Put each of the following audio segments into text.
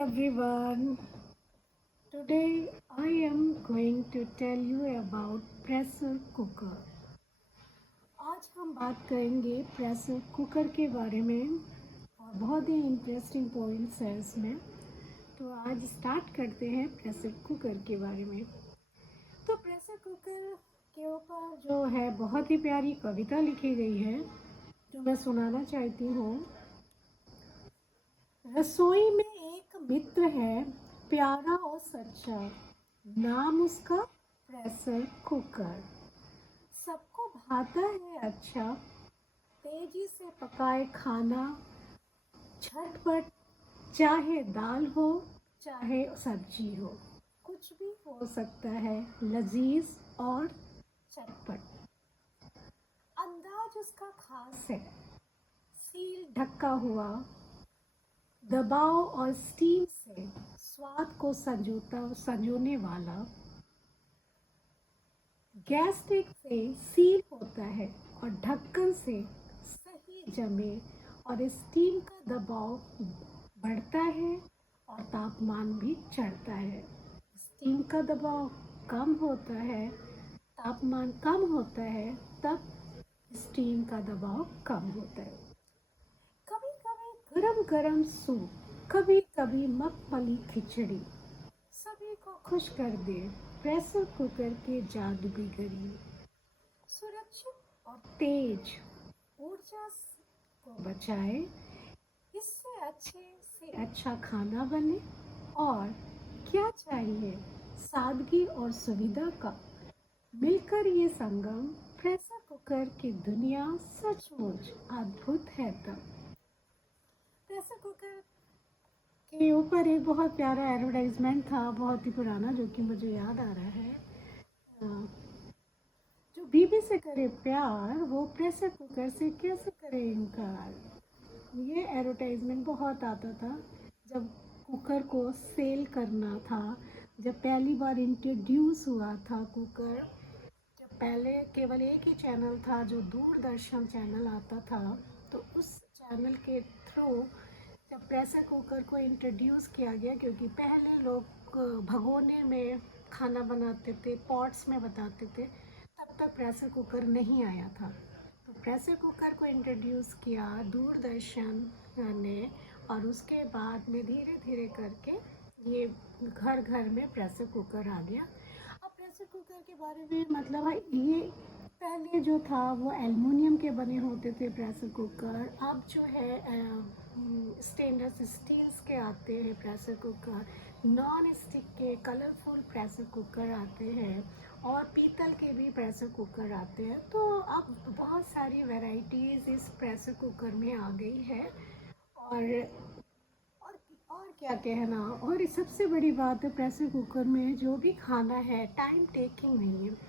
everyone. Today I am going to tell you about pressure cooker. आज हम बात करेंगे प्रेशर कुकर के बारे में और बहुत ही इंटरेस्टिंग पॉइंट्स हैं इसमें। तो आज स्टार्ट करते हैं प्रेशर कुकर के बारे में। तो प्रेशर कुकर के ऊपर जो है बहुत ही प्यारी कविता लिखी गई है जो मैं सुनाना चाहती हूँ। रसोई में एक मित्र है प्यारा और सच्चा, नाम उसका प्रेशर कुकर। सबको भाता है अच्छा, तेजी से पकाए खाना, झटपट, चाहे दाल हो चाहे सब्जी हो, कुछ भी हो सकता है लजीज और चटपट। अंदाज उसका खास है, सील ढका हुआ, दबाव और स्टीम से स्वाद को संजोने वाला। गैस स्टिक से सील होता है और ढक्कन से सही जमे और स्टीम का दबाव बढ़ता है और तापमान भी चढ़ता है। स्टीम का दबाव कम होता है, तापमान कम होता है, तब स्टीम का दबाव कम होता है। कभी कभी गरम गरम सूप, कभी कभी मखमली खिचड़ी, सभी को खुश कर दे प्रेशर कुकर के जादुई गरी। सुरक्षित और तेज ऊर्जा को बचाए, इससे अच्छे से अच्छा खाना बने। और क्या चाहिए, सादगी और सुविधा का मिलकर ये संगम। प्रेशर कुकर की दुनिया सचमुच अद्भुत है। तब प्रेशर कुकर के ऊपर एक बहुत प्यारा एडवर्टाइजमेंट था, बहुत ही पुराना, जो कि मुझे याद आ रहा है। जो बीबी से करे प्यार वो प्रेशर कुकर से कैसे करे इनकार। ये एडवर्टाइजमेंट बहुत आता था जब कुकर को सेल करना था, जब पहली बार इंट्रोड्यूस हुआ था कुकर। जब पहले केवल एक ही चैनल था जो दूरदर्शन चैनल आता था, तो उस चैनल के थ्रू जब प्रेशर कुकर को इंट्रोड्यूस किया गया, क्योंकि पहले लोग भगोने में खाना बनाते थे, पॉट्स में बनाते थे, तब तक प्रेशर कुकर नहीं आया था। तो प्रेशर कुकर को इंट्रोड्यूस किया दूरदर्शन ने, और उसके बाद में धीरे धीरे करके ये घर घर में प्रेशर कुकर आ गया। अब प्रेशर कुकर के बारे में मतलब है, ये पहले जो था वो एल्युमिनियम के बने होते थे प्रेशर कुकर। अब जो है स्टेनलेस स्टील्स के आते हैं प्रेशर कुकर, नॉन स्टिक के कलरफुल प्रेशर कुकर आते हैं, और पीतल के भी प्रेशर कुकर आते हैं। तो अब बहुत सारी वैरायटीज़ इस प्रेशर कुकर में आ गई है। और क्या कहना। और सबसे बड़ी बात है प्रेशर कुकर में जो भी खाना है टाइम टेकिंग नहीं है।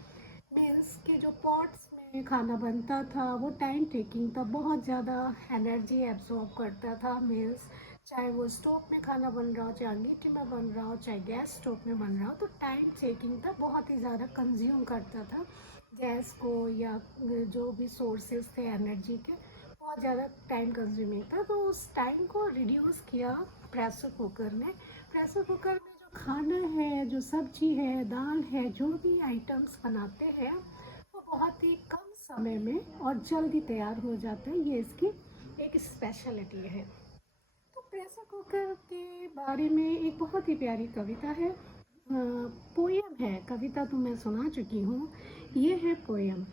मीन्स कि जो पॉट्स में खाना बनता था वो टाइम टेकिंग था, बहुत ज़्यादा एनर्जी एब्जॉर्ब करता था। मीन्स चाहे वो स्टोव में खाना बन रहा हो, चाहे अंगीठी में बन रहा हो, चाहे गैस स्टोव में बन रहा हो, तो टाइम टेकिंग था, बहुत ही ज़्यादा कंज्यूम करता था गैस को, या जो भी सोर्सेज थे एनर्जी के, बहुत ज़्यादा टाइम कंज्यूमिंग था। तो उस टाइम को रिड्यूस किया प्रेशर कुकर ने। प्रेशर कुकर में जो खाना है, जो सब्जी है, दाल है, जो भी आइटम्स बनाते हैं वो बहुत ही कम समय में और जल्दी तैयार हो जाता है। ये इसकी एक स्पेशलिटी है। तो प्रेशर कुकर के बारे में एक बहुत ही प्यारी कविता है, पोयम है। कविता तो मैं सुना चुकी हूँ, ये है poem.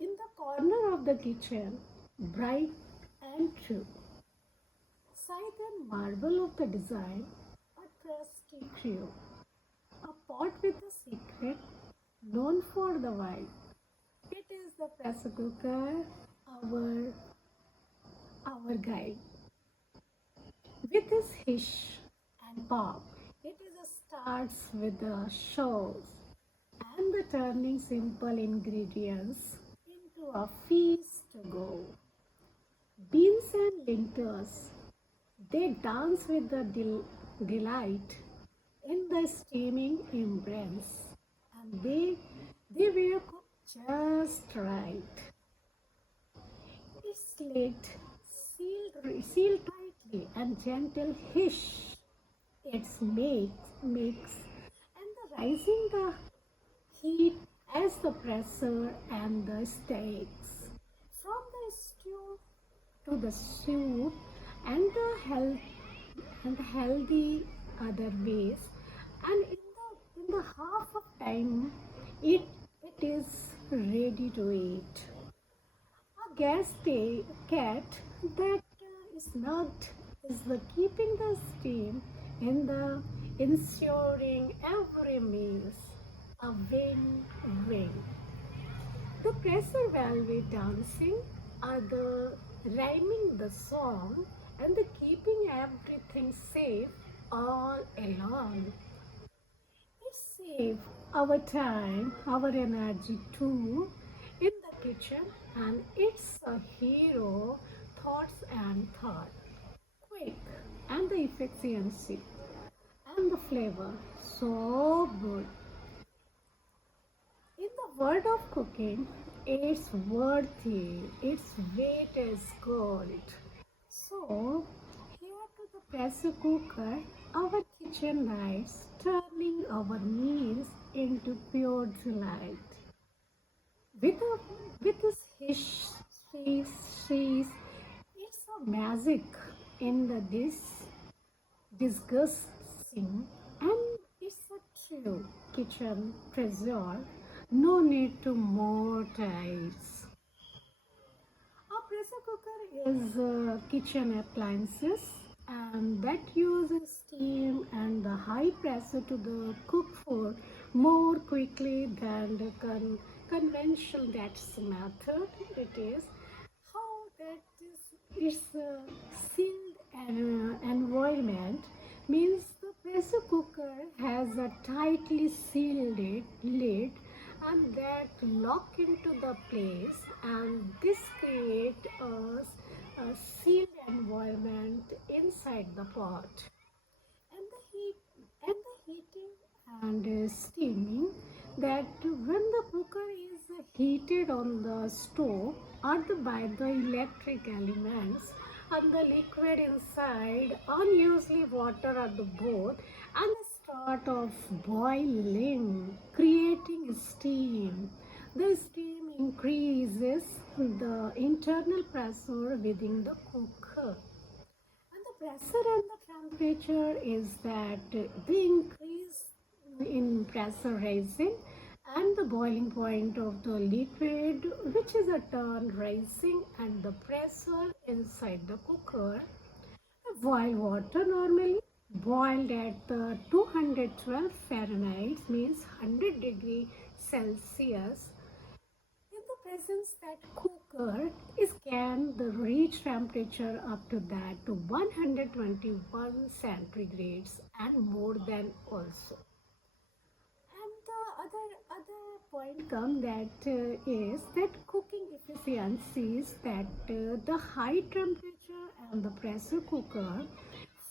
In the corner of the kitchen, bright and true, scythe and marble of the design, a trusty crew, a pot with a secret known for the wine. It is the pressure cooker, our guide. With its hiss and pop, it is a starts with the shows and the turning simple ingredients into a feast to go. Beans and lentils, they dance with the delight in the steaming embrace, and they were cooked just right. Its lid sealed tight softly and gentle hiss it makes and the rising the heat as the pressure and the stakes from the stew to the soup and the healthy other ways and in the half of time it is ready to eat. A cat that is not is the keeping the steam in the ensuring every meals a win-win. The pressure valve dancing are the rhyming the song and the keeping everything safe all along. It saves our time, our energy too in the kitchen and it's a hero thoughts and thought. Quick and the efficiency and the flavor so good. In the world of cooking, it's worthy, its weight is gold. So, here to the pressure cooker, our kitchen lights, turning our meals into pure delight. With this history, it's a magic in the disgusting and it's a true kitchen treasure. No need to mortise. A pressure cooker is kitchen appliances and that uses steam and the high pressure to the cook food more quickly than the conventional that's method. It is how that is it's a sealed environment means the pressure cooker has a tightly sealed lid and that lock into the place and this create a sealed environment inside the pot and the heating and steaming that when the cooker is heated on the stove or by the electric elements and the liquid inside unusually water at the both and the start of boiling creating steam. The steam increases the internal pressure within the cooker and the pressure and the temperature is that the increase in pressure rising and the boiling point of the liquid which is a turn rising and the pressure inside the cooker while water normally boiled at 212 Fahrenheit means 100 degree Celsius in the presence that cooker is can the reach temperature up to that to 121 centigrades and more than also. And the other point come that is that cooking efficiencies that the high temperature and the pressure cooker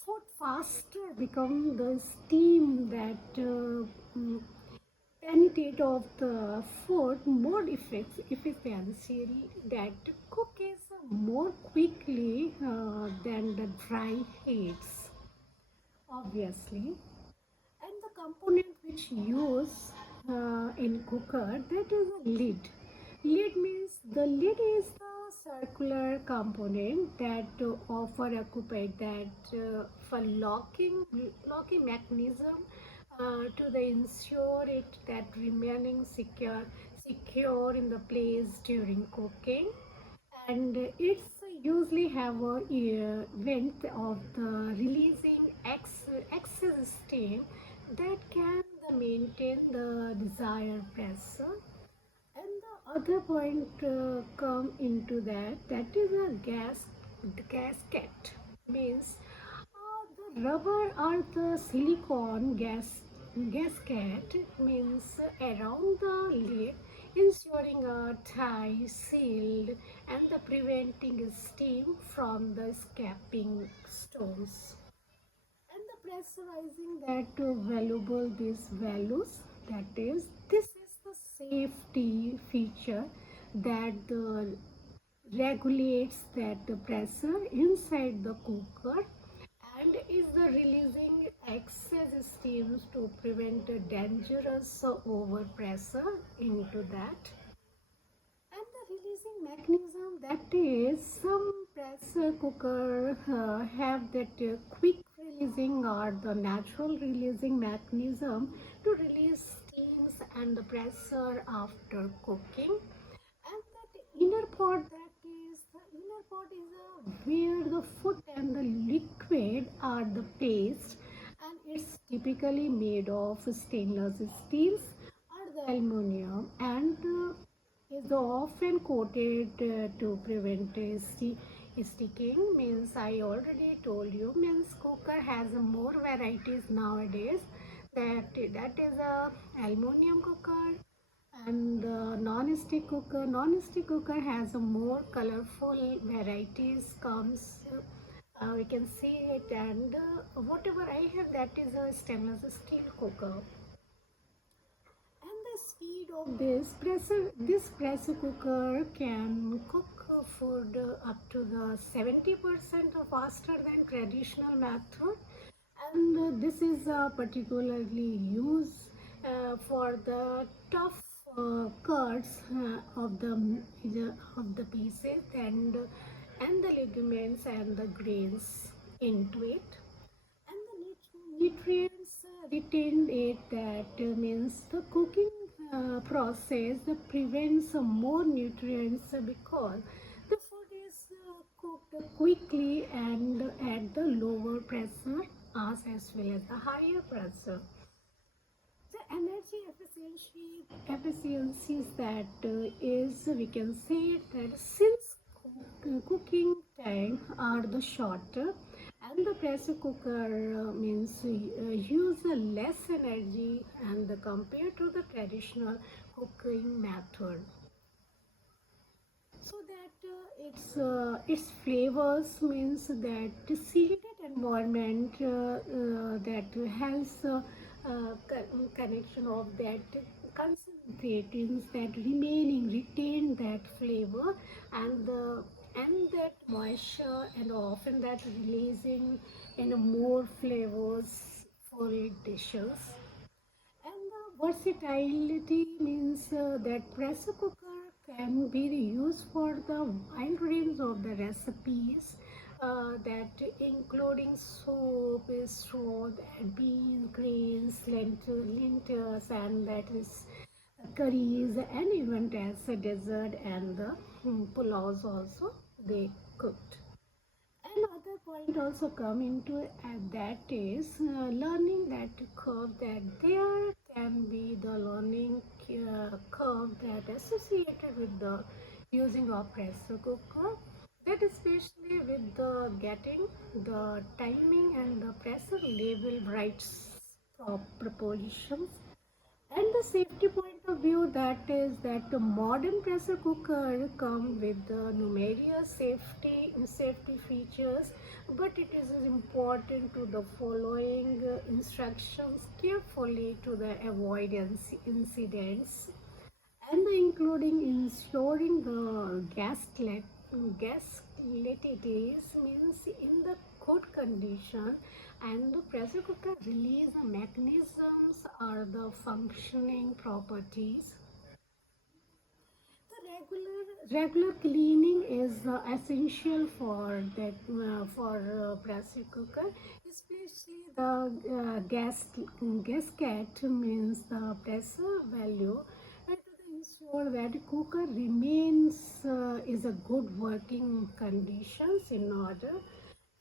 food faster become the steam that penetrate of the food more efficiently that cook is more quickly than the dry heats obviously and the component which use in cooker that is a lid. Lid means the lid is the circular component that offer occupied that for locking mechanism to the ensure it that remaining secure in the place during cooking and it's usually have a vent of the releasing excess steam that can maintain the desired pressure and the other point come into that is a gasket means the rubber or the silicone gasket means around the lid ensuring a tie sealed and the preventing steam from the escaping stones and the pressurizing that valuable these values that is this is the safety feature that the regulates that the pressure inside the cooker and is the releasing excess steams to prevent a dangerous overpressure into that. And the releasing mechanism, that is, some pressure cooker have that quick releasing or the natural releasing mechanism to release steams and the pressure after cooking. And that inner pot, that is, the inner pot is where the food and the liquid are the placed, and it's typically made of stainless steels or the aluminum, and is often coated to prevent sticking. Means I already told you, means cooker has more varieties nowadays. That is a aluminum cooker and the non-stick cooker. Non-stick cooker has a more colorful varieties comes. We can see it, and whatever I have, that is a stainless steel cooker. And the speed of this pressure cooker can cook food up to the 70% faster than traditional method. And this is particularly used for the tough cuts of the pieces and the ligaments and the grains into it. And the nutrients retained it, that means the cooking process that prevents more nutrients because the food is cooked quickly and at the lower pressure as well as the higher pressure. The energy efficiencies, that is, we can say that since cooking time are the shorter and the pressure cooker means use less energy and compared to the traditional cooking method, so that its flavors means that the sealed environment that has connection of that concentrations that remaining retain that flavor and the and that moisture, and often that releasing in more flavors for dishes. And the versatility means that pressure cooker can be used for the wide range of the recipes, that including soup, straw, beans, grains, lentils, and that is curries, and even as a dessert, and the pulaus also they cooked. Another point also come into that is learning that curve, that there can be the learning curve that associated with the using of pressure cooker, that especially with the getting the timing and the pressure level right proportions. And the safety point of view, that is that the modern pressure cooker come with the numerous safety features, but it is important to the following instructions carefully to the avoidance incidents, and including ensuring the gasketless means in the good condition, and the pressure cooker release mechanisms are the functioning properties. The regular cleaning is essential for that for pressure cooker, especially the gasket means the pressure value, and to ensure that cooker remains is a good working conditions in order.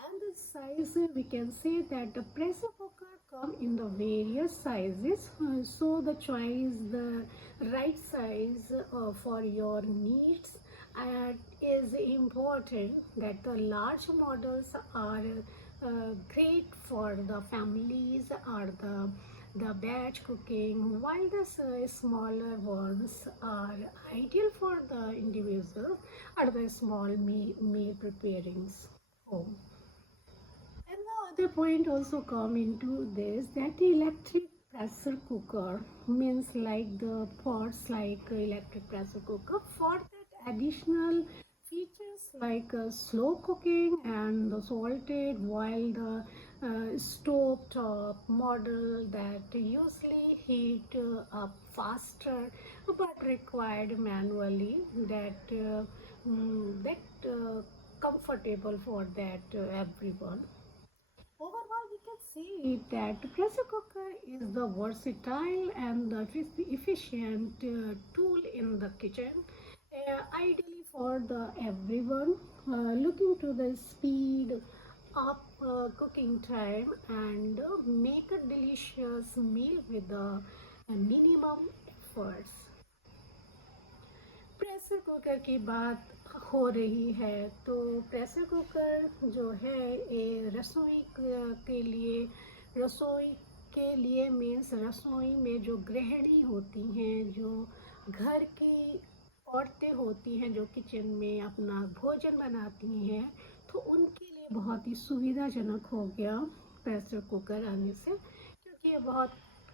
And the size, we can say that the pressure cooker come in the various sizes, so the choice the right size for your needs is important. That the large models are great for the families or the batch cooking, while the smaller ones are ideal for the individual or the small meal preparings home. And the other point also come into this, that electric pressure cooker means like the pots like electric pressure cooker for that additional features like slow cooking and the salted, while the stove top model that usually heat up faster but required manually, that comfortable for that everyone. Overall, we can say that pressure cooker is the versatile and the efficient tool in the kitchen, ideally for the everyone looking to the speed up cooking time and make a delicious meal with a minimum efforts. Pressure cooker की बात हो रही है तो pressure cooker जो है ये रसोई के लिए मीन्स रसोई में जो गृहिणी होती हैं, जो घर की औरतें होती हैं जो किचन में अपना भोजन बनाती हैं, तो उनके लिए बहुत ही सुविधाजनक हो गया प्रेशर कुकर आने से, क्योंकि ये बहुत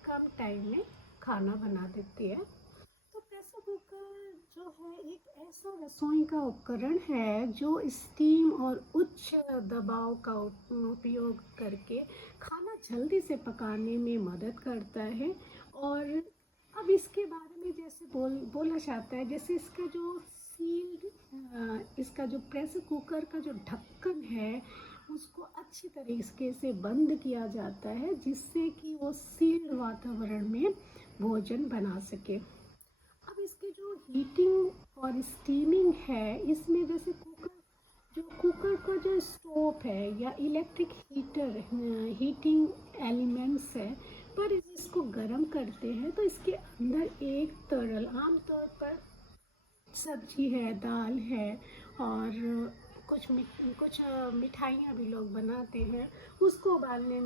कम टाइम में खाना बना देती है। तो प्रेशर कुकर जो है एक ऐसा रसोई का उपकरण है जो स्टीम और उच्च दबाव का उपयोग करके खाना जल्दी से पकाने में मदद करता है। और अब इसके बारे में जैसे बोला जाता है, जैसे इसका जो इसका जो प्रेशर कुकर का जो ढक्कन है उसको अच्छी तरीके से बंद किया जाता है, जिससे कि वो सील्ड वातावरण में भोजन बना सके। अब इसकी जो हीटिंग और स्टीमिंग है, इसमें जैसे कुकर का जो स्टोव है या इलेक्ट्रिक हीटिंग एलिमेंट्स है, पर इसको गर्म करते हैं तो इसके अंदर एक तरल, आमतौर पर सब्जी है, दाल है और कुछ मिठाइयाँ भी लोग बनाते हैं, उसको उबालने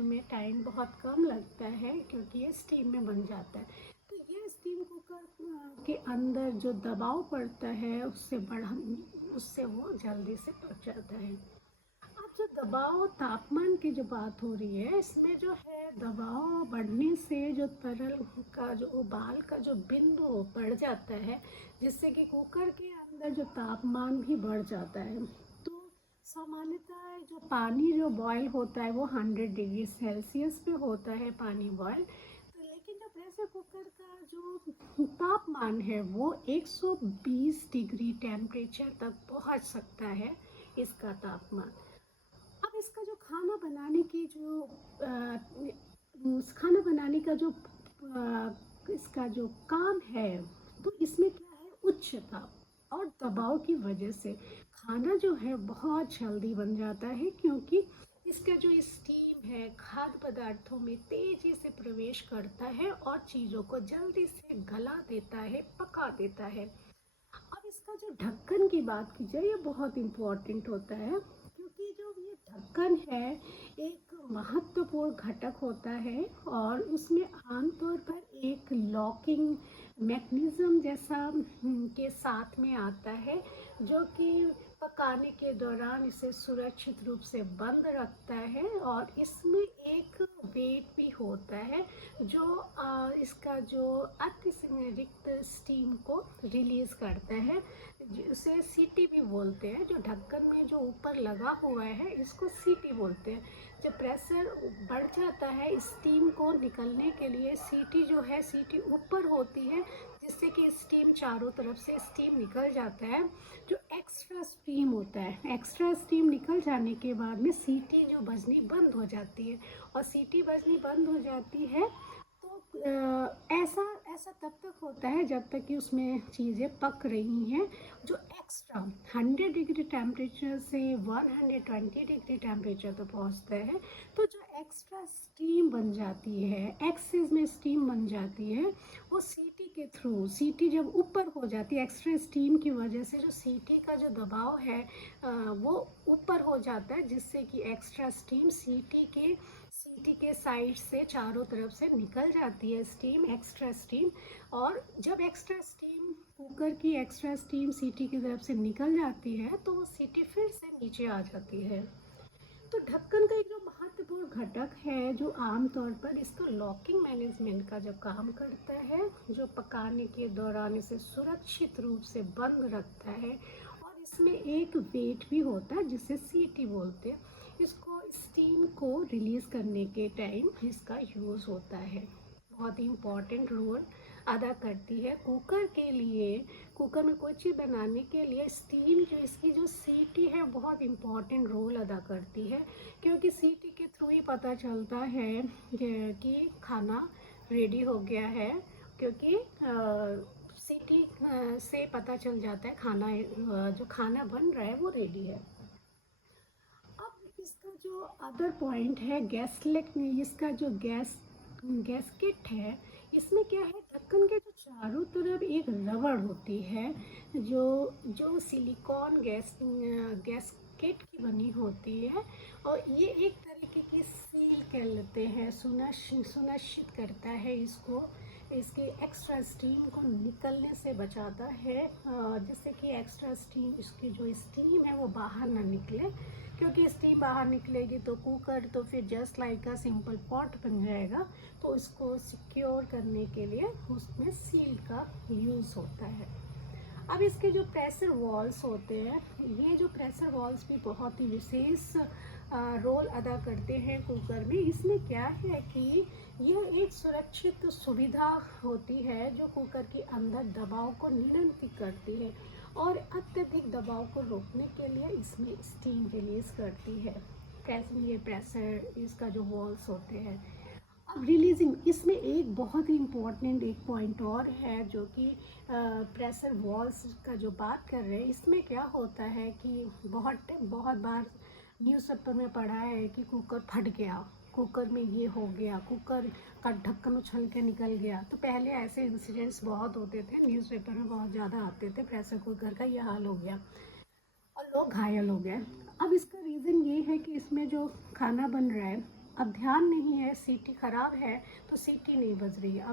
में टाइम बहुत कम लगता है क्योंकि ये स्टीम में बन जाता है। तो ये स्टीम कुकर के अंदर जो दबाव पड़ता है उससे वो जल्दी से पक जाता है। अब जो दबाव तापमान की जो बात हो रही है, इसमें जो है दबाव बढ़ने से जो तरल का जो उबाल का जो बिंदु बढ़ जाता है, जिससे कि कुकर के अंदर जो तापमान भी बढ़ जाता है। तो सामान्यतः जो पानी जो बॉयल होता है वो 100 डिग्री सेल्सियस पे होता है पानी बॉयल, तो लेकिन जो प्रेशर कुकर का जो तापमान है वो 120 डिग्री टेम्परेचर तक पहुंच सकता है इसका तापमान। अब इसका जो खाना बनाने का जो इसका जो काम है, तो इसमें क्या है, उच्च ताप और दबाव की वजह से खाना जो है बहुत जल्दी बन जाता है, क्योंकि इसका जो स्टीम है खाद्य पदार्थों में तेजी से प्रवेश करता है और चीज़ों को जल्दी से गला देता है, पका देता है। अब इसका जो ढक्कन की बात की जाए, ये बहुत इम्पोर्टेंट होता है, क्योंकि जो ये ढक्कन है एक महत्वपूर्ण घटक होता है और उसमें आमतौर पर एक लॉकिंग मैकेनिज्म जैसा के साथ में आता है, जो कि पकाने के दौरान इसे सुरक्षित रूप से बंद रखता है। और इसमें एक वेट भी होता है जो इसका जो अतिरिक्त स्टीम को रिलीज करता है, उसे सीटी भी बोलते हैं। जो ढक्कन में जो ऊपर लगा हुआ है इसको सीटी बोलते हैं। जब प्रेशर बढ़ जाता है, स्टीम को निकलने के लिए सीटी ऊपर होती है, जिससे कि स्टीम चारों तरफ से स्टीम निकल जाता है। जो एक्स्ट्रा स्टीम होता है, एक्स्ट्रा स्टीम निकल जाने के बाद में सीटी जो बजनी बंद हो जाती है, और सीटी बजनी बंद हो जाती है तो ऐसा तब तक होता है जब तक कि उसमें चीज़ें पक रही हैं। जो एक्स्ट्रा 100 डिग्री टेम्परेचर से 120 डिग्री टेम्परेचर तक पहुंचता है, तो जो एक्स्ट्रा स्टीम बन जाती है, एक्सेस में स्टीम बन जाती है, वो सीटी के थ्रू, सीटी जब ऊपर हो जाती है एक्स्ट्रा स्टीम की वजह से, जो सीटी का जो दबाव है वो ऊपर हो जाता है, जिससे कि एक्स्ट्रा स्टीम सीटी के साइड से चारों तरफ से निकल जाती है स्टीम, एक्स्ट्रा स्टीम। और जब एक्स्ट्रा स्टीम कुकर की एक्स्ट्रा स्टीम सीटी की तरफ से निकल जाती है, तो वो सीटी फिर से नीचे आ जाती है। तो ढक्कन का एक जो महत्वपूर्ण घटक है, जो आमतौर पर इसका लॉकिंग मैनेजमेंट का जो काम करता है, जो पकाने के दौरान इसे सुरक्षित रूप से बंद रखता है, और इसमें एक वेट भी होता है जिसे सीटी बोलते हैं। इसको स्टीम को रिलीज करने के टाइम इसका यूज़ होता है। बहुत ही इम्पॉर्टेंट रोल अदा करती है कुकर के लिए। कुकर में कोई चीज़ बनाने के लिए स्टीम, जो इसकी जो सीटी है, बहुत इम्पॉर्टेंट रोल अदा करती है, क्योंकि सीटी के थ्रू ही पता चलता है कि खाना रेडी हो गया है। क्योंकि सीटी से पता चल जाता है खाना, जो खाना बन रहा है वो रेडी है। अब इसका जो अदर पॉइंट है गैसलेट, इसका जो गैसकेट है, इसमें क्या है, ढक्कन के जो चारों तरफ एक रबड़ होती है, जो जो सिलिकॉन गैसकेट की बनी होती है, और ये एक तरीके की सील कह लेते हैं, सुनिश्चित करता है इसको, इसके एक्स्ट्रा स्टीम को निकलने से बचाता है, जिससे कि एक्स्ट्रा स्टीम, इसकी जो स्टीम है वो बाहर ना निकले। क्योंकि स्टीम बाहर निकलेगी तो कुकर तो फिर just like a simple pot बन जाएगा। तो उसको सिक्योर करने के लिए उसमें सील का यूज़ होता है। अब इसके जो प्रेशर वॉल्स होते हैं, ये जो प्रेशर वॉल्स भी बहुत ही विशेष रोल अदा करते हैं कुकर में। इसमें क्या है कि यह एक सुरक्षित सुविधा होती है जो कुकर के अंदर दबाव को नियंत्रित करती है, और अत्यधिक दबाव को रोकने के लिए इसमें स्टीम रिलीज करती है। ये प्रेशर, इसका जो वॉल्स होते हैं। अब रिलीजिंग, इसमें एक बहुत ही इम्पॉर्टेंट एक पॉइंट और है, जो कि प्रेशर वॉल्स का जो बात कर रहे हैं, इसमें क्या होता है कि बहुत बार न्यूज़पेपर में पढ़ा है कि कुकर फट गया, कुकर में ये हो गया, कुकर का ढक्कन उछल के निकल गया। तो पहले ऐसे इंसिडेंट्स बहुत होते थे, न्यूज़पेपर में बहुत ज़्यादा आते थे, प्रेशर कुकर का ये हाल हो गया और लोग घायल हो गए। अब इसका रीज़न ये है कि इसमें जो खाना बन रहा है, अब ध्यान नहीं है, सीटी ख़राब है तो सीटी नहीं बज रही है।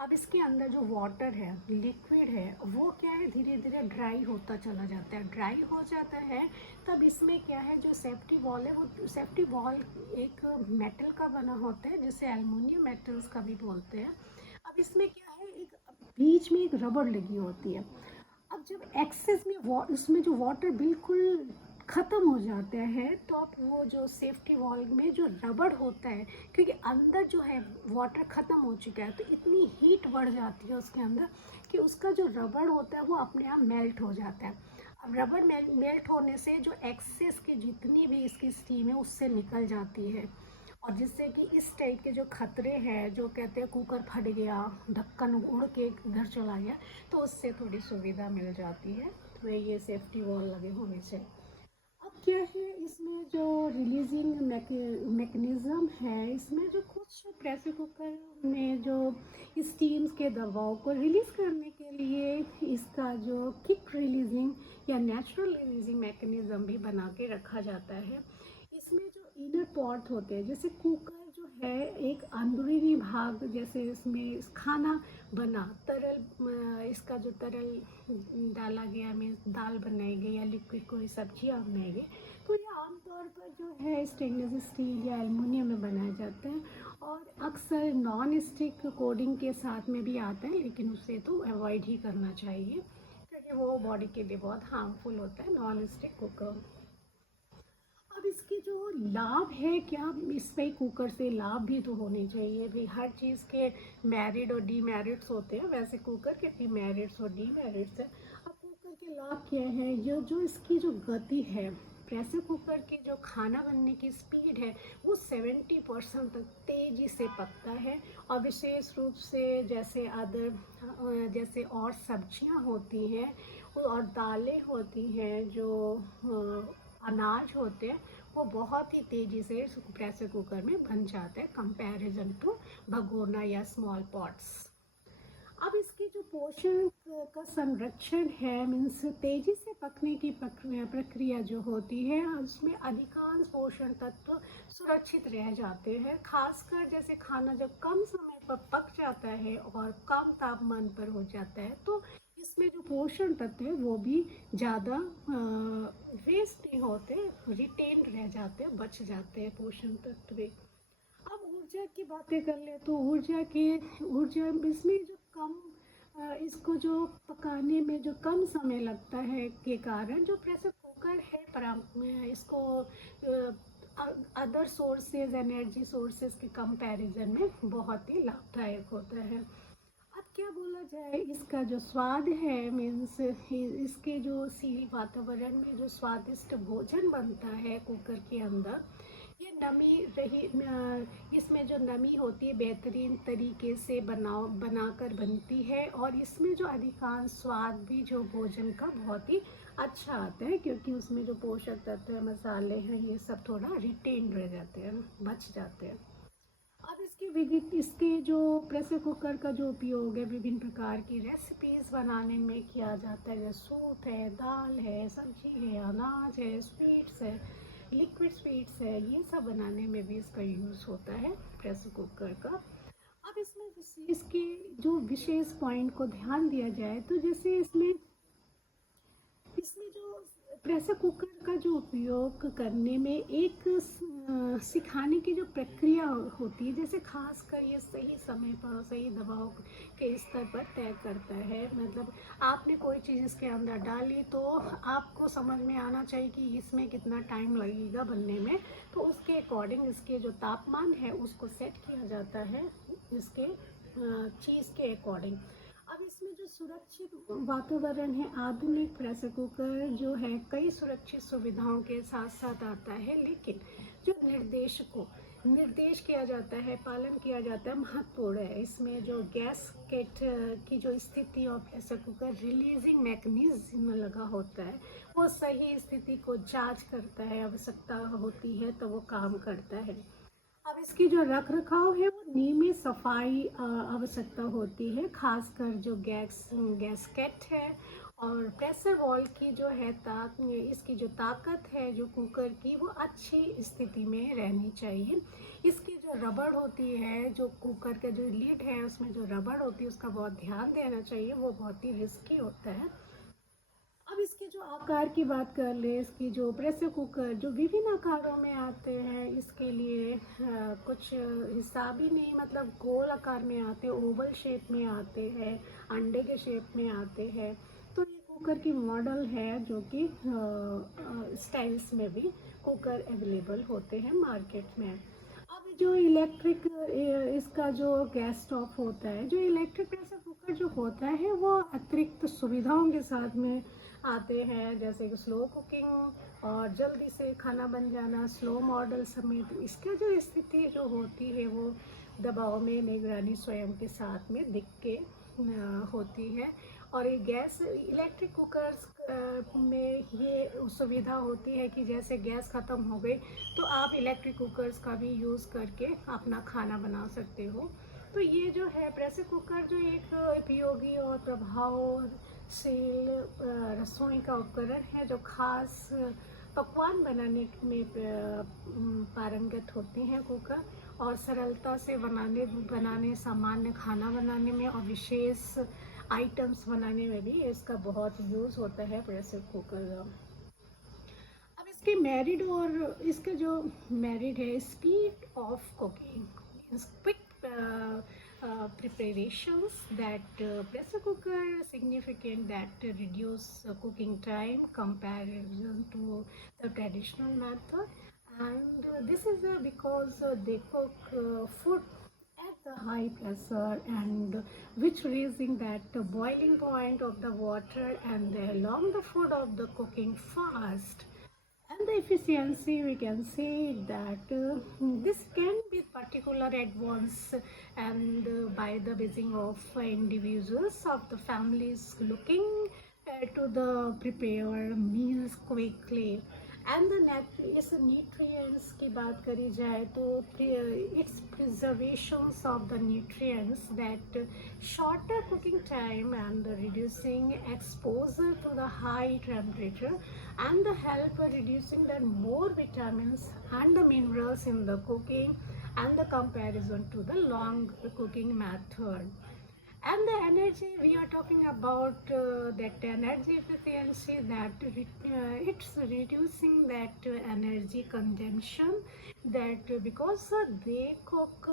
अब इसके अंदर जो वाटर है, लिक्विड है, वो क्या है, धीरे धीरे ड्राई होता चला जाता है। ड्राई हो जाता है तब इसमें क्या है, जो सेफ्टी वॉल है, वो सेफ्टी वॉल एक मेटल का बना होता है, जिसे एल्युमिनियम मेटल्स का भी बोलते हैं। अब इसमें क्या है, एक बीच में एक रबड़ लगी होती है। अब जब एक्सेस में उसमें जो वाटर बिल्कुल ख़त्म हो जाता है, तो अब वो जो सेफ्टी वॉल में जो रबड़ होता है, क्योंकि अंदर जो है वाटर ख़त्म हो चुका है, तो इतनी हीट बढ़ जाती है उसके अंदर कि उसका जो रबड़ होता है वो अपने आप मेल्ट हो जाता है। अब रबड़ मेल्ट होने से जो एक्सेस की जितनी भी इसकी स्टीम है उससे निकल जाती है, और जिससे कि इस टाइप के जो खतरे हैं, जो कहते हैं कुकर फट गया, ढक्कन उड़ के इधर चला गया, तो उससे थोड़ी सुविधा मिल जाती है, तो ये सेफ्टी वॉल लगे होने से। अब क्या है, इसमें जो रिलीजिंग मैकेनिज़्म है, इसमें जो कुछ प्रेशर कुकर में जो स्टीम्स के दबाव को रिलीज़ करने के लिए इसका जो किक रिलीजिंग या नेचुरल रिलीजिंग मैकेनिज़्म भी बना के रखा जाता है। इसमें जो इनर पॉट होते हैं, जैसे कुकर जो है एक अंदरूनी भाग, जैसे इसमें खाना बना, इसका जो तरल डाला गया, मीन्स दाल बनाई गई या लिक्विड कोई सब्जियाँ बनाई गई, तो ये आमतौर पर जो है स्टेनलेस स्टील या एल्युमिनियम में बनाया जाता है, और अक्सर नॉन स्टिक कोटिंग के साथ में भी आता है, लेकिन उसे तो अवॉइड ही करना चाहिए क्योंकि वो बॉडी के लिए बहुत हार्मफुल होता है नॉन स्टिक कुकर। अब इसके जो लाभ है, क्या इस पे कुकर से लाभ भी तो होने चाहिए भाई। हर चीज़ के मेरिट और डीमेरिट्स होते हैं, वैसे कुकर के भी मेरिट्स और डीमेरिट्स हैं। अब कुकर के लाभ क्या है, जो इसकी जो गति है, प्रेशर कुकर की जो खाना बनने की स्पीड है वो 70% तक तेज़ी से पकता है, और विशेष रूप से जैसे और सब्जियां होती हैं और दालें होती हैं, जो अनाज होते हैं, वो बहुत ही तेज़ी से प्रेशर कुकर में बन जाते हैं कंपैरिजन टू भगोना या स्मॉल पॉट्स। अब इसकी जो पोषण का संरक्षण है, मीन्स तेज़ी से पकने की प्रक्रिया जो होती है, उसमें अधिकांश पोषण तत्व सुरक्षित रह जाते हैं। खासकर जैसे खाना जब कम समय पर पक जाता है और कम तापमान पर हो जाता है, तो इसमें जो पोषण तत्व है वो भी ज़्यादा वेस्ट नहीं होते, रिटेन रह जाते, बच जाते हैं पोषण तत्व। अब ऊर्जा की बातें कर ले तो ऊर्जा इसमें जो कम इसको जो पकाने में जो कम समय लगता है के कारण जो प्रेशर कुकर है इसको अदर सोर्सेज एनर्जी सोर्सेज के कंपैरिजन में बहुत ही लाभदायक होता है। अब क्या बोला जाए, इसका जो स्वाद है मीन्स इसके जो सील वातावरण में जो स्वादिष्ट भोजन बनता है कुकर के अंदर, ये नमी रही इसमें जो नमी होती है बेहतरीन तरीके से बनाकर बनती है, और इसमें जो अधिकांश स्वाद भी जो भोजन का बहुत ही अच्छा आता है, क्योंकि उसमें जो पोषक तत्व मसाले हैं ये सब थोड़ा रिटेन रह जाते हैं, बच जाते हैं। अब इसके जो प्रेशर कुकर का जो उपयोग है विभिन्न प्रकार की रेसिपीज़ बनाने में किया जाता है, जैसे सूप है, दाल है, सब्जी है, अनाज है, स्वीट्स है, लिक्विड स्वीट्स है, ये सब बनाने में भी इसका यूज़ होता है प्रेशर कुकर का। अब इसमें इसके जो विशेष पॉइंट को ध्यान दिया जाए तो जैसे इसमें जो प्रेशर कुकर का जो उपयोग करने में एक सिखाने की जो प्रक्रिया होती है, जैसे खासकर ये सही समय पर सही दबाव के स्तर पर तय करता है। मतलब आपने कोई चीज़ इसके अंदर डाली तो आपको समझ में आना चाहिए कि इसमें कितना टाइम लगेगा बनने में, तो उसके अकॉर्डिंग इसके जो तापमान है उसको सेट किया जाता है इसके चीज़ के अकॉर्डिंग। अब इसमें जो सुरक्षित वातावरण है, आधुनिक प्रेशर कुकर जो है कई सुरक्षित सुविधाओं के साथ साथ आता है, लेकिन जो निर्देश किया जाता है, पालन किया जाता है, महत्वपूर्ण है। इसमें जो गैसकेट की जो स्थिति और प्रेशर कुकर रिलीजिंग मैकेनिज्म लगा होता है वो सही स्थिति को जांच करता है, आवश्यकता होती है तो वो काम करता है। अब इसकी जो रख रखाव है वो नियमित सफाई आवश्यकता होती है, खासकर जो गैसकेट है और प्रेशर वॉल्व की जो है इसकी जो ताकत है जो कुकर की वो अच्छी स्थिति में रहनी चाहिए। इसकी जो रबड़ होती है, जो कुकर का जो लीड है उसमें जो रबड़ होती है उसका बहुत ध्यान देना चाहिए, वो बहुत ही रिस्की होता है। अब इसके जो आकार की बात कर ले, इसकी जो प्रेशर कुकर जो विभिन्न आकारों में आते हैं, इसके लिए कुछ हिसाब ही नहीं, मतलब गोल आकार में आते हैं, ओवल शेप में आते हैं, अंडे के शेप में आते हैं। तो ये कुकर की मॉडल है जो कि स्टाइल्स में भी कुकर अवेलेबल होते हैं मार्केट में। अब जो इलेक्ट्रिक इसका जो गैस स्टोव होता है, जो इलेक्ट्रिक प्रेशर कुकर जो होता है वो अतिरिक्त सुविधाओं के साथ में आते हैं, जैसे कि स्लो कुकिंग और जल्दी से खाना बन जाना, स्लो मॉडल समेत इसका जो स्थिति जो होती है वो दबाव में निगरानी स्वयं के साथ में दिख के होती है। और ये गैस इलेक्ट्रिक कुकर्स में ये सुविधा होती है कि जैसे गैस ख़त्म हो गई तो आप इलेक्ट्रिक कुकर्स का भी यूज़ करके अपना खाना बना सकते हो। तो ये जो है प्रेशर कुकर जो एक उपयोगी और प्रभावशील रसोई का उपकरण है जो खास पकवान बनाने में पारंगत होते हैं कुकर, और सरलता से बनाने सामान्य खाना बनाने में और विशेष आइटम्स बनाने में भी इसका बहुत यूज़ होता है प्रेशर कुकर का। अब इसके मेरिट और इसका जो मेरिट है, speed of cooking, quick preparations that pressure cooker significant that reduce cooking time comparison to the traditional method, and this is because they cook food at the high pressure and which raising that boiling point of the water and they along the food of the cooking fast. And the efficiency, we can say that this can be particular advance and by the visiting of individuals of the families looking to the prepare meals quickly. And the इस nutrients की बात करी जाए तो its preservations of the nutrients that shorter cooking time and reducing exposure to the high temperature and the help reducing the more vitamins and the minerals in the cooking and the comparison to the long cooking method. And the energy we are talking about, that energy efficiency, that it's reducing that energy consumption, that because they cook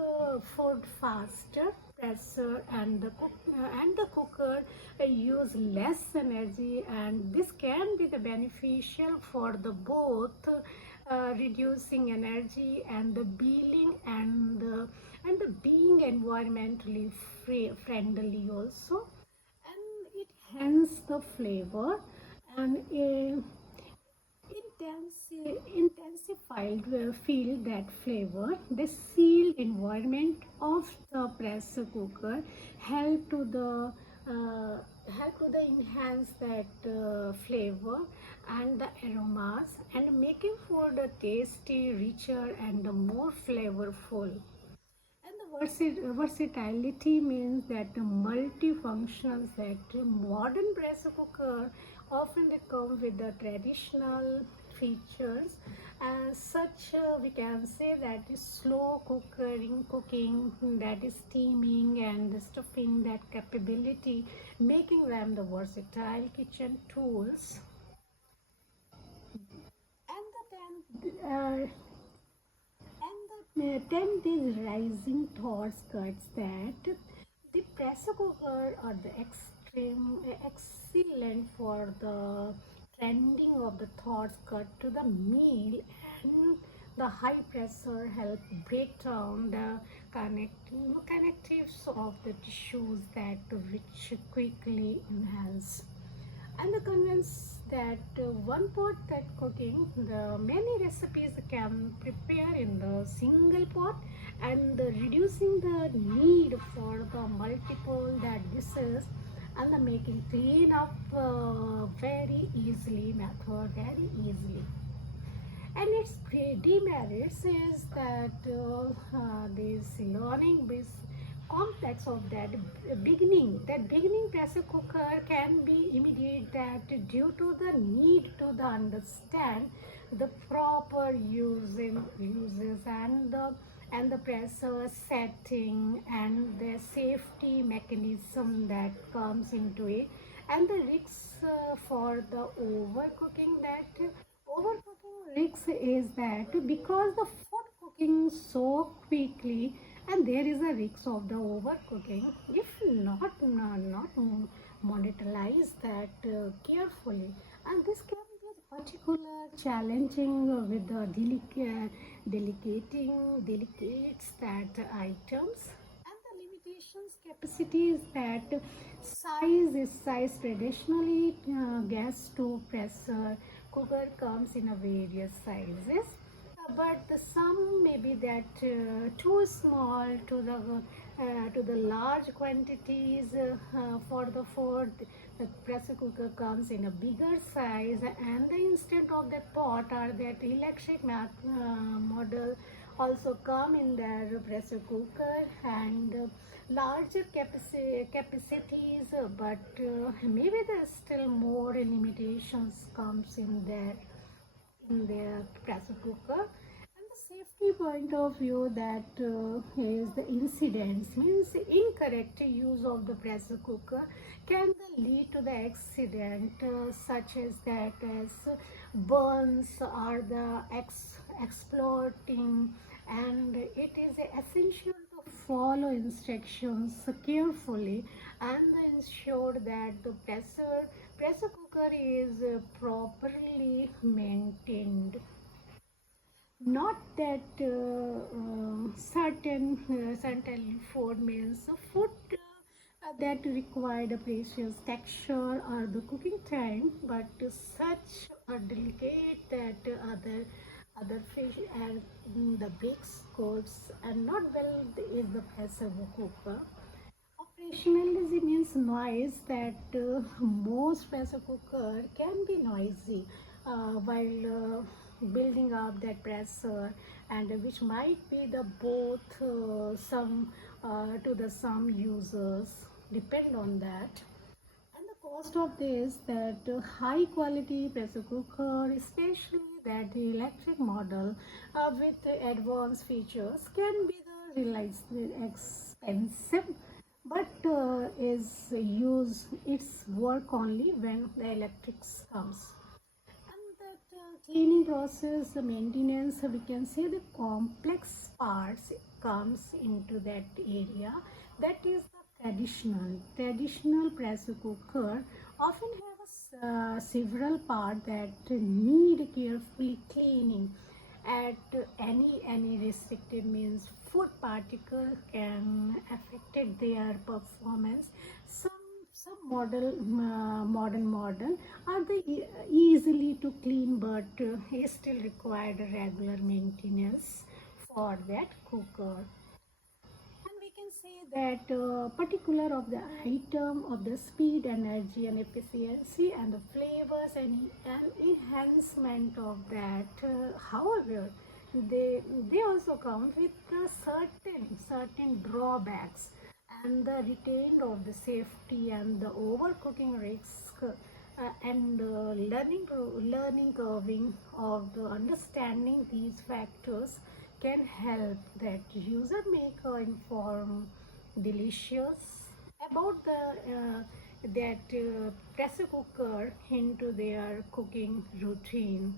food faster, pressure, and the cooker use less energy, and this can be the beneficial for the both reducing energy and the billing and the being environmentally friendly also, and it hence the flavor and intensified feel that flavor. The sealed environment of the pressure cooker help to the enhance that flavor and the aromas, and making food tasty, richer, and more flavorful. And the versatility means that the multifunctions, that modern pressure cooker often they come with the traditional features, and such we can say that is slow cooking, that is steaming and the stuffing, that capability, making them the versatile kitchen tools. And the 10 days rising thoughts cuts that the pressure cooker are the excellent for the trending of the thoughts cut to the meal, and the high pressure help break down the connectives of the tissues that which quickly enhance, and the convince that one pot that cooking the many recipes can prepare in the single pot, and the reducing the need for the multiple that dishes, and the making clean up very easily method very easily. And its demerits is that this learning is complex of that beginning pressure cooker can be immediate, that due to the need to the understand the proper uses and the pressure setting and the safety mechanism that comes into it, and the risks for the overcooking, that overcooking risks is that because the food cooking so quickly, and there is a risk of the overcooking if not monetize that carefully, and this can be particular challenging with the delicates that items, and the limitations capacity is that size traditionally gas to pressure cooker comes in a various sizes, but the some may be that too small to the large quantities for the food. The pressure cooker comes in a bigger size, and the instead of the pot or that electric model also come in their pressure cooker, and larger capacities, but maybe there's still more limitations comes in their pressure cooker. And the safety point of view, that is the incidents means incorrect use of the pressure cooker can lead to the accident, such as that as burns or the exploding, and it is essential to follow instructions carefully and ensure that the pressure cooker is properly maintained. Not that certain food means food that required a precious texture or the cooking time, but such a delicate that other fish and the big scopes and not well is the pressure cooker. Operationalism means noise, that most pressure cooker can be noisy while building up that pressure, and which might be the both some to the some users depend on that. And the cost of this, that high quality pressure cooker, especially that the electric model with the advanced features, can be the realized expensive, but is use its work only when the electrics comes. And that cleaning process, the maintenance, we can say the complex parts comes into that area. That is the traditional pressure cooker often have several parts that need carefully cleaning. At any restricted means food particle can affect their performance. Some modern model are the easily to clean, but still required regular maintenance for that cooker. And we can say that particular of the item of the speed, energy and efficiency and the flavors and enhancement of that. However, they also come with certain drawbacks and the retained of the safety and the overcooking risk, and learning curving of the understanding these factors can help that user make inform delicious about the that pressure cooker into their cooking routine.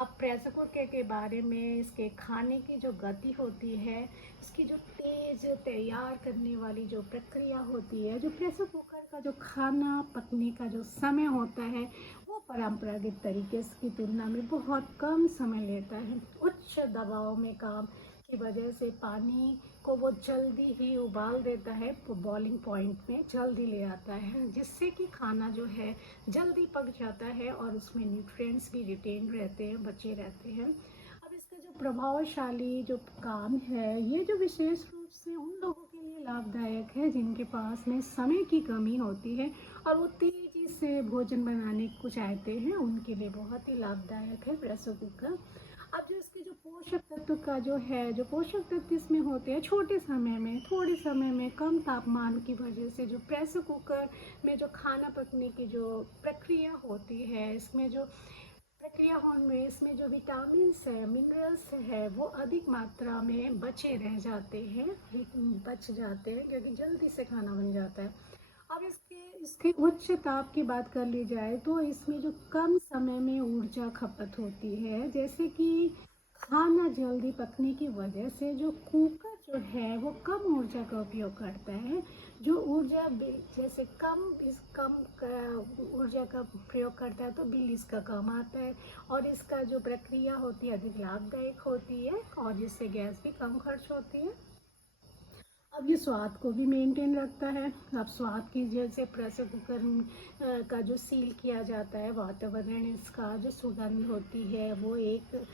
अब pressure cooker के बारे में इसके खाने की जो गति होती है, इसकी जो तेज तैयार करने वाली जो प्रक्रिया होती है, जो प्रेशर कुकर का जो खाना पकने का जो समय होता है वो परंपरागत तरीके की तुलना में बहुत कम समय लेता है। उच्च दबाव में काम की वजह से पानी को वो जल्दी ही उबाल देता है, बॉइलिंग पॉइंट में जल्दी ले आता है, जिससे कि खाना जो है जल्दी पक जाता है और उसमें न्यूट्रिएंट्स भी रिटेन रहते हैं, बचे रहते हैं। अब इसका जो प्रभावशाली जो काम है, ये जो विशेष रूप से उन लोगों के लिए लाभदायक है जिनके पास में समय की कमी होती है और वो तेजी से भोजन बनाने को चाहते हैं, उनके लिए बहुत ही लाभदायक है प्रेशर कुकर। अब जो इसके जो पोषक तत्व का जो है, जो पोषक तत्व इसमें होते हैं, छोटे समय में थोड़े समय में कम तापमान की वजह से जो प्रेशर कुकर में जो खाना पकने की जो प्रक्रिया होती है, इसमें जो प्रक्रिया में इसमें जो विटामिन्स है, मिनरल्स है, वो अधिक मात्रा में बचे रह जाते हैं, बच जाते हैं, क्योंकि जल्दी से खाना बन जाता है। अब इसके उच्च ताप की बात कर ली जाए तो इसमें जो कम समय में ऊर्जा खपत होती है, जैसे कि खाना जल्दी पकने की वजह से जो कुकर जो है वो कम ऊर्जा का उपयोग करता है। जो ऊर्जा जैसे कम ऊर्जा का प्रयोग करता है तो बिल इसका कम आता है और इसका जो प्रक्रिया होती है अधिक लाभदायक होती है और जिससे गैस भी कम खर्च होती है। अब ये स्वाद को भी मेंटेन रखता है। अब स्वाद की जैसे प्रेशर कुकर का जो सील किया जाता है, वातावरण इसका जो सुगंध होती है वो एक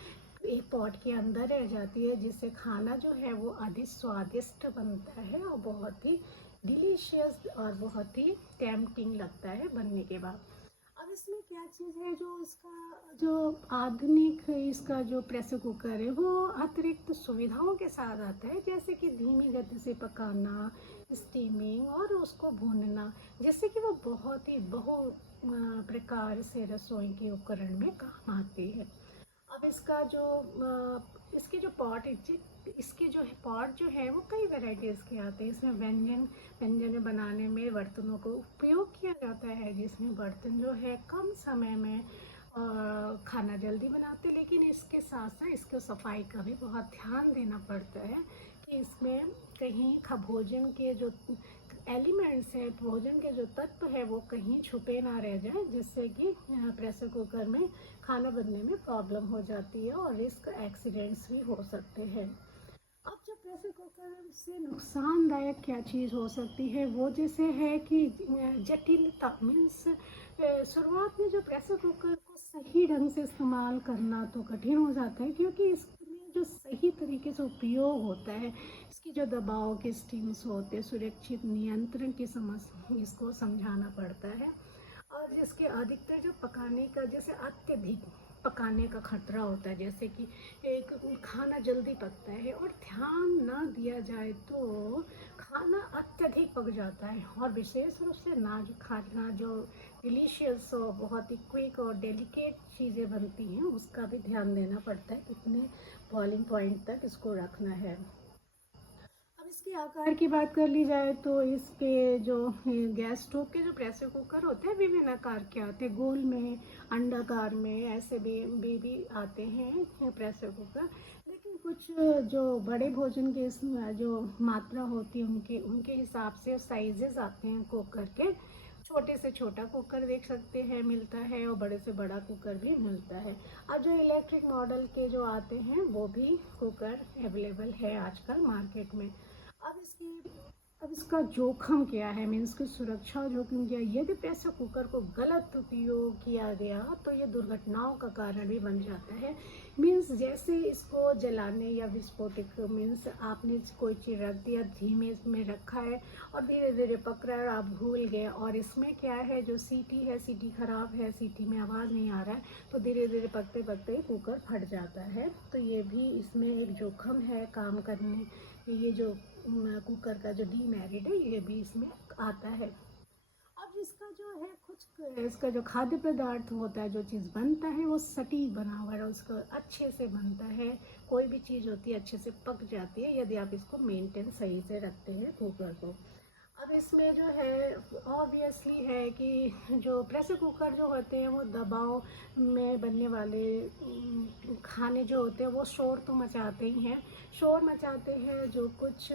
पॉट के अंदर रह जाती है, जिससे खाना जो है वो अधिक स्वादिष्ट बनता है और बहुत ही डिलीशियस और बहुत ही टेम्पटिंग लगता है बनने के बाद। अब इसमें क्या चीज़ है, जो इसका जो आधुनिक इसका जो प्रेशर कुकर है वो अतिरिक्त सुविधाओं के साथ आता है, जैसे कि धीमी गति से पकाना, स्टीमिंग और उसको भूनना, जिससे कि वो बहुत ही बहु प्रकार से रसोई के उपकरण में काम आती है। अब इसका जो इसके जो पॉट इसके जो है पॉट जो है वो कई वैरायटीज़ के आते हैं। इसमें व्यंजन बनाने में बर्तनों को उपयोग किया जाता है, जिसमें बर्तन जो है कम समय में खाना जल्दी बनाते, लेकिन इसके साथ साथ इसको सफाई का भी बहुत ध्यान देना पड़ता है कि इसमें कहीं भोजन के जो एलिमेंट्स हैं, भोजन के जो तत्व है वो कहीं छुपे ना रह जाए, जिससे कि प्रेशर कुकर में खाना बनने में प्रॉब्लम हो जाती है और रिस्क एक्सीडेंट्स भी हो सकते हैं। अब जो प्रेशर कुकर से नुकसानदायक क्या चीज़ हो सकती है, वो जैसे है कि जटिलता मीन्स शुरुआत में जो प्रेशर कुकर को सही ढंग से इस्तेमाल करना तो कठिन हो जाता है, क्योंकि इसमें जो सही तरीके से उपयोग होता है, इसकी जो दबाव के स्टीम्स होते हैं, सुरक्षित नियंत्रण की समस्या इसको समझाना पड़ता है। और जिसके अधिकतर जो पकाने का जैसे अत्यधिक पकाने का खतरा होता है, जैसे कि एक खाना जल्दी पकता है और ध्यान ना दिया जाए तो खाना अत्यधिक पक जाता है और विशेष रूप से नाजुक खाना जो डिलीशियस और बहुत ही क्विक और डेलिकेट चीज़ें बनती हैं उसका भी ध्यान देना पड़ता है, कितने बॉइलिंग पॉइंट तक इसको रखना है। अब इसके आकार की बात कर ली जाए तो इसके जो गैस स्टोव के जो प्रेशर कुकर होते हैं विभिन्न आकार के आते हैं, गोल में, अंडाकार में, ऐसे भी आते हैं प्रेशर कुकर। लेकिन कुछ जो बड़े भोजन के जो मात्रा होती है उनके उनके हिसाब से साइजेस आते हैं कुकर के। छोटे से छोटा कुकर देख सकते हैं मिलता है और बड़े से बड़ा कुकर भी मिलता है। अब जो इलेक्ट्रिक मॉडल के जो आते हैं वो भी कुकर अवेलेबल है आजकल मार्केट में। अब इसका जोखिम क्या है, मीन्स की सुरक्षा जोखिम क्या है। यदि प्रेशर कुकर को गलत उपयोग किया गया तो ये दुर्घटनाओं का कारण भी बन जाता है। मीन्स जैसे इसको जलाने या विस्फोटक, मीन्स आपने कोई चीज़ रख दिया, धीमे में रखा है और धीरे धीरे पक रहा है, आप भूल गए और इसमें क्या है, जो सीटी है, सीटी खराब है, सीटी में आवाज़ नहीं आ रहा है, तो धीरे धीरे पकते पकते कुकर फट जाता है। तो ये भी इसमें एक जोखिम है काम करने, ये जो कुकर का जो डीमेरिट है ये भी इसमें आता है। अब इसका जो है कुछ इसका जो खाद्य पदार्थ होता है, जो चीज़ बनता है वो सटीक बना हुआ है, उसको अच्छे से बनता है। कोई भी चीज़ होती है अच्छे से पक जाती है यदि आप इसको मेंटेन सही से रखते हैं कुकर को। अब इसमें जो है ऑब्वियसली है कि जो प्रेशर कुकर जो होते हैं वो दबाव में बनने वाले खाने जो होते हैं वो शोर तो मचाते ही हैं, शोर मचाते हैं, जो कुछ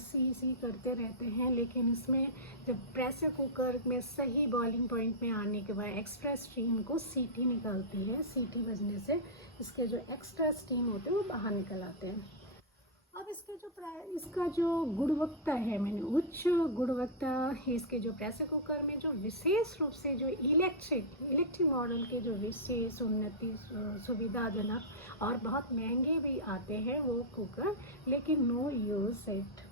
सी करते रहते हैं। लेकिन इसमें जब प्रेशर कुकर में सही बॉइलिंग पॉइंट में आने के बाद एक्स्ट्रा स्टीम को सीटी निकलती है, सीटी बजने से इसके जो एक्स्ट्रा स्टीम होते हैं वो बाहर निकल आते हैं। अब इसका जो गुणवत्ता है, मैंने उच्च गुणवत्ता है इसके जो प्रेशर कुकर में, जो विशेष रूप से जो इलेक्ट्रिक मॉडल के जो विशेष उन्नति सुविधाजनक और बहुत महंगे भी आते हैं वो कुकर, लेकिन नो यूज इट।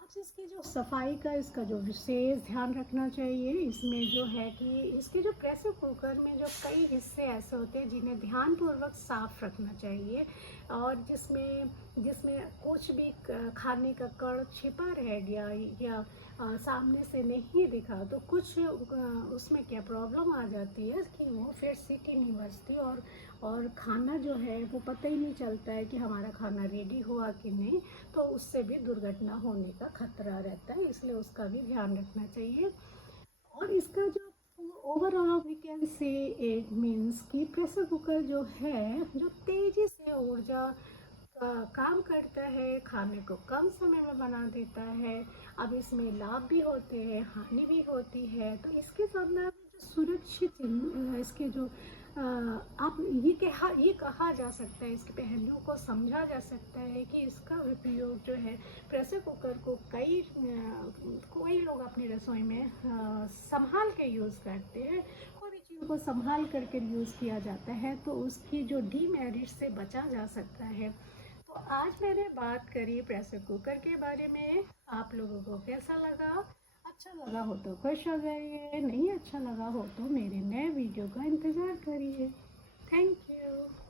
अब इसकी जो सफाई का इसका जो विशेष ध्यान रखना चाहिए इसमें जो है कि इसके जो प्रेशर कुकर में जो कई हिस्से ऐसे होते हैं जिन्हें ध्यानपूर्वक साफ रखना चाहिए, और जिसमें जिसमें कुछ भी खाने का कण छिपा रह गया या सामने से नहीं दिखा तो कुछ उसमें क्या प्रॉब्लम आ जाती है कि वो फिर सीटी नहीं बजती और खाना जो है वो पता ही नहीं चलता है कि हमारा खाना रेडी हुआ कि नहीं, तो उससे भी दुर्घटना होने का खतरा रहता है, इसलिए उसका भी ध्यान रखना चाहिए। और इसका जो overall we can say it means कि प्रेशर कुकर जो है जो तेज़ी से ऊर्जा का काम करता है, खाने को कम समय में बना देता है। अब इसमें लाभ भी होते हैं, हानि भी होती है, तो इसके सामने जो सुरक्षित इसके जो आप ये कहा जा सकता है, इसके पहलुओं को समझा जा सकता है कि इसका उपयोग जो है प्रेशर कुकर को कोई लोग अपनी रसोई में संभाल के यूज़ करते हैं। कोई भी चीज़ को संभाल करके यूज़ किया जाता है तो उसकी जो डीमेरिट से बचा जा सकता है। तो आज मैंने बात करी प्रेशर कुकर के बारे में, आप लोगों को कैसा लगा? अच्छा लगा हो तो खुश हो जाइए, नहीं अच्छा लगा हो तो मेरे नए वीडियो का इंतज़ार करिए। Thank you.